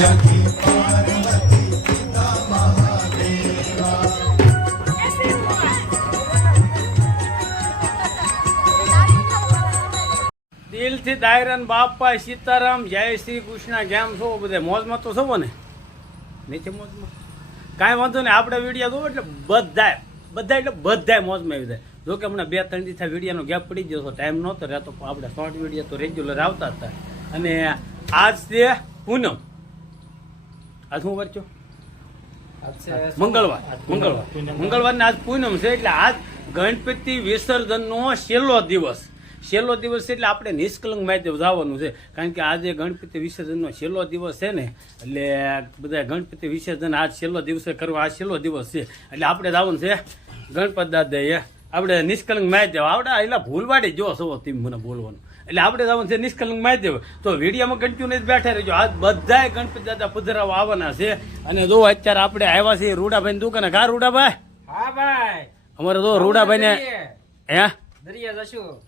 દિલથી દાયરન બાપા સીતારામ જય શ્રી કૃષ્ણ. કેમ છો બધા? મોજમાં તો છો ને? નથી મોજમાં? કાંઈ વાંધો નહીં. આપણે વિડીયો જોવો એટલે બધાય મોજમાં આવી જાય. જોકે હમણાં 2-3 દિવસ વિડીયોનો ગેપ પડી ગયો હતો, ટાઈમ નહોતો રહેતો, પણ આપણે શોર્ટ વિડીયો તો રેગ્યુલર આવતા હતા. અને આજ છે પૂનમ. આજ શું વાર છો? મંગળવારને આજ પૂનમ છે. એટલે આજ ગણપતિ વિસર્જનનો છેલ્લો દિવસ એટલે આપણે નિષ્કલંક માહિતી જવાનું છે. કારણ કે આજે ગણપતિ વિસર્જનનો છેલ્લો દિવસ છે ને, એટલે બધા ગણપતિ વિસર્જન આજ છેલ્લો દિવસે કરવા, આ છેલ્લો દિવસ છે. એટલે આપણે જવાનું છે ગણપત દાદા આપણે નિષ્કલંક માહિતી આવડે. એટલે ભૂલવાડી જો છો તેમ મને બોલવાનું. એટલે આપણે જવાનું છે નિષ્કલંક માહિતી. તો વિડીયોમાં કન્ટિન્યુઅસ બેઠા રહેજો. આજ બધા ગણપતિ દાદા પધરાવા આવવાના છે. અને જો અત્યારે આપણે આવ્યા છીએ રૂડાભાઈ દુકાને. કા રૂડાભાઈ? હા ભાઈ, અમારે જો રૂડાભાઈ ને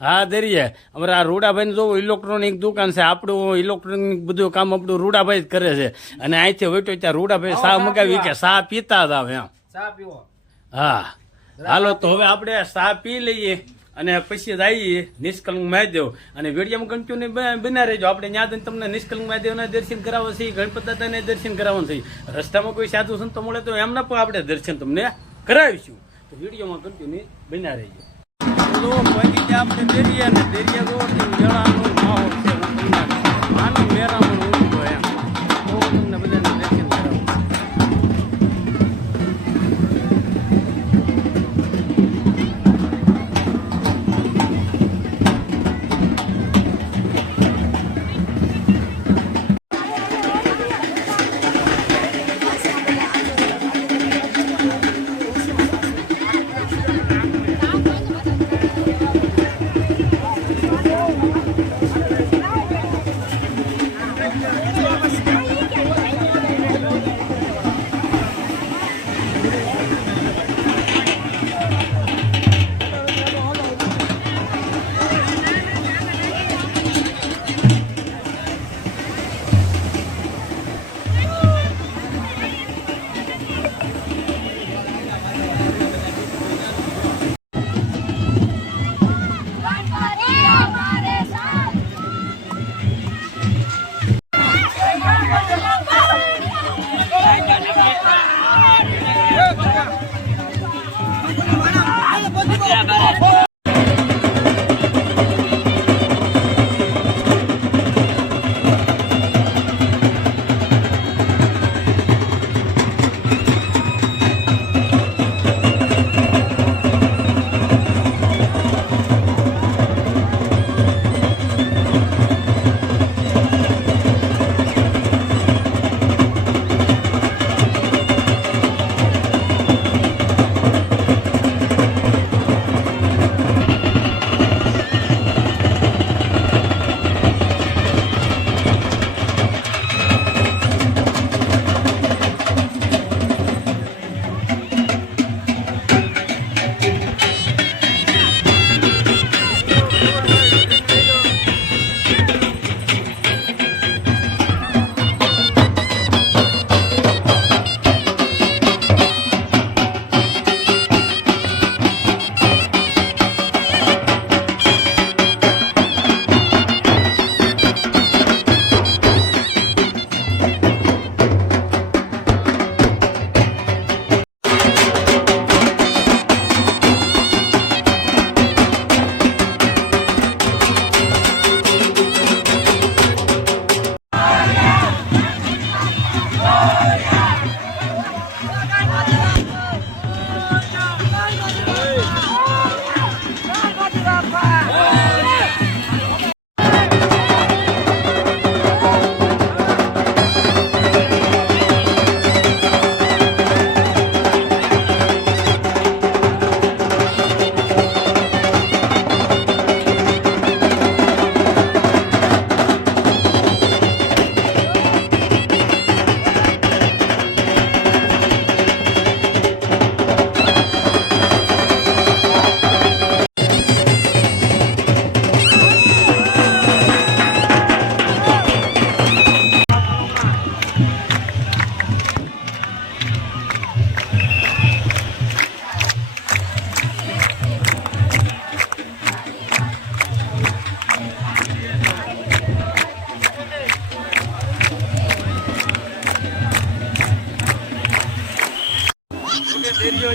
હા દરિયા અમારે આ રૂડાભાઈ ને જો ઇલેક્ટ્રોનિક દુકાન છે. આપણું ઇલેક્ટ્રોનિક બધું કામ આપણું રૂડાભાઈ જ કરે છે. અને અહીંથી વચ્ચો ત્યાં રૂડાભાઈ સા મગાવી કે સા પીતા જ આવે. હા હાલો, તો હવે આપણે સા પી લઈએ અને પછી જઈએ નિષ્કલંક મહાદેવ. અને વિડીયોમાં કન્ટિન્યુ બના રહેજો. આપણે ત્યાં તમને નિષ્કલંક મહાદેવના દર્શન કરાવવા છે, ગણપત દાદાને દર્શન કરાવવાનું છે. રસ્તામાં કોઈ સાધુ સંતો મળે તો એમના પણ આપણે દર્શન તમને કરાવીશું. તો વિડીયોમાં કન્ટિન્યુ બના રહેજો. આપણે દરિયા ને દરિયા જળાનો માહોલ છે. આનો મેરામણ ઊંઘો એમ તો તમને બધાને દર્શન કરાવું.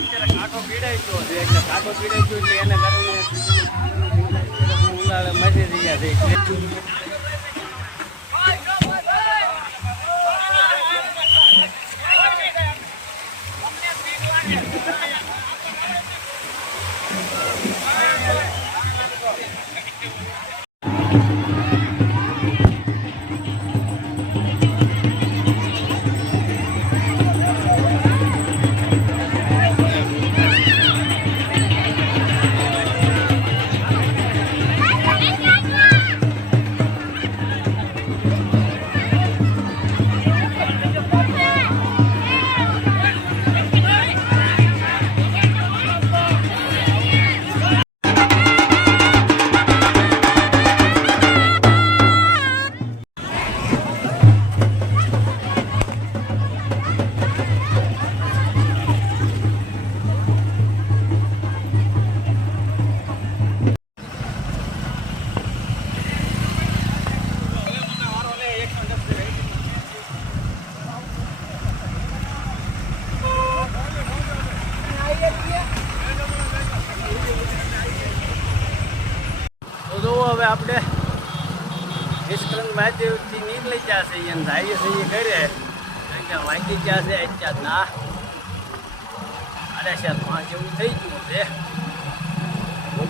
અત્યારે કાંટો પીડાઈ ગયો છે એટલે કાંટો પીડાઈ ગયો એટલે એના કારણે ઉનાળે મરી રહ્યા છે એટલે હવે આપણે નિષ્કલંક મહાદેવથી નીકળી ગયા છે એને ધારીએ છીએ કરે કારણ કે વાંચી ગયા છે અત્યાર ના 5:30 જેવું થઈ ગયું છે.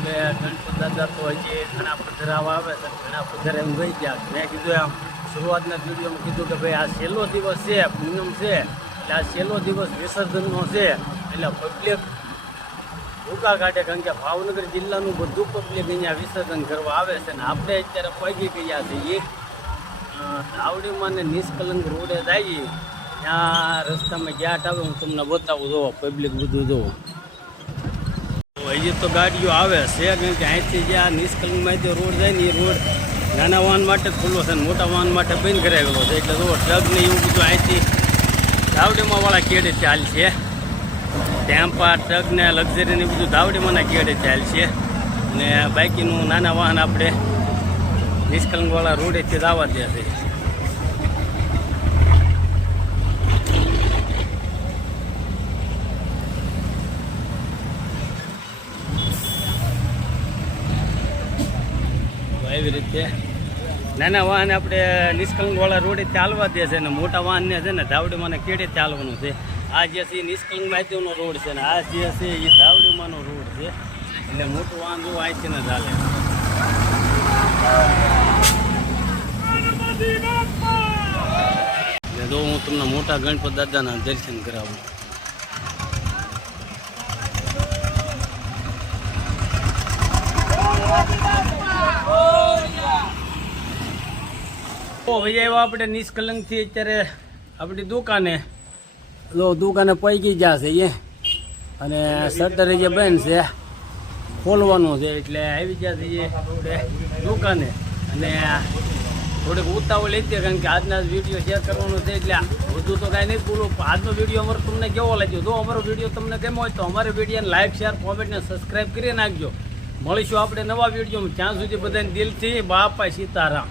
બે ગણપત દાદા તો હજી ઘણા પધરાવા આવે છે, ઘણા પધરા એમ રહી ગયા. મેં કીધું એમ શરૂઆતના વિડીયોમાં કીધું કે ભાઈ આ છેલ્લો દિવસ છે, પૂનમ છે એટલે આ છેલ્લો દિવસ વિસર્જનનો છે એટલે પબ્લિક ભૂકા કાઢે કારણ કે ભાવનગર જિલ્લાનું બધું પબ્લિક અહીંયા વિસર્જન કરવા આવે છે ને આપણે અત્યારે પહોંચી ગયા છીએ ધાવડીમાં ને નિષ્કલંક રોડે જઈએ ત્યાં રસ્તામાં ગેટ આવે હું તમને બતાવું. જોવો પબ્લિક બધું જોવો હજી તો ગાડીઓ આવે છે કારણ કે અહીંથી જ્યાં નિષ્કલંકમાં જે રોડ જાય ને એ રોડ નાના વાહન માટે જ ખુલ્લો છે ને મોટા વાહન માટે બંધ કરાવેલો છે એટલે જો ટ્રક ને એવું બધું અહીંથી ધાવડીમાં વાળા કેડે ચાલશે. ટેમ્પા ટ્રક ને લક્ઝરી ને બધું ધાવડીમાંના કેડે ચાલશે ને બાકીનું નાના વાહન આપણે નિષ્કલંકવાળા રોડેથી જ આવવા દે છે. એવી રીતે નાના વાહન આપણે નિષ્કલંકવાળા રોડે ચાલવા દે છે ને મોટા વાહનને છે ને ધાવડીમાંના કેડે ચાલવાનું છે. આ જે છે નિષ્કલંક મહાદેવનો રોડ છે ને આ જે છે એ ધાવડીમાંનો રોડ છે એટલે મોટું વાહન જો અહીંથી ને ચાલે. જો હું તમને મોટા ગણપત દાદાના દર્શન કરાવું. હવે આવ્યા આપણે નિષ્કલંકથી અત્યારે આપણી દુકાને પૈકી ગયા છે અને શટર જે બંધ છે ખોલવાનું છે એટલે આવી ગયા છીએ આપણે દુકાને અને થોડીક ઉતાવળ લીધી કારણ કે આજના વિડીયો શેર કરવાનો છે એટલે વધુ તો કાંઈ નહીં બોલું. આજનો વિડીયો અમારો તમને કેવો લાગ્યો? જો અમારો વિડીયો તમને કેમ હોય તો અમારી વિડીયોને લાઈક શેર કોમેન્ટ ને સબસ્ક્રાઈબ કરી નાખજો. મળીશું આપણે નવા વિડીયોમાં. ત્યાં સુધી બધાને દિલથી બાપા સીતારામ.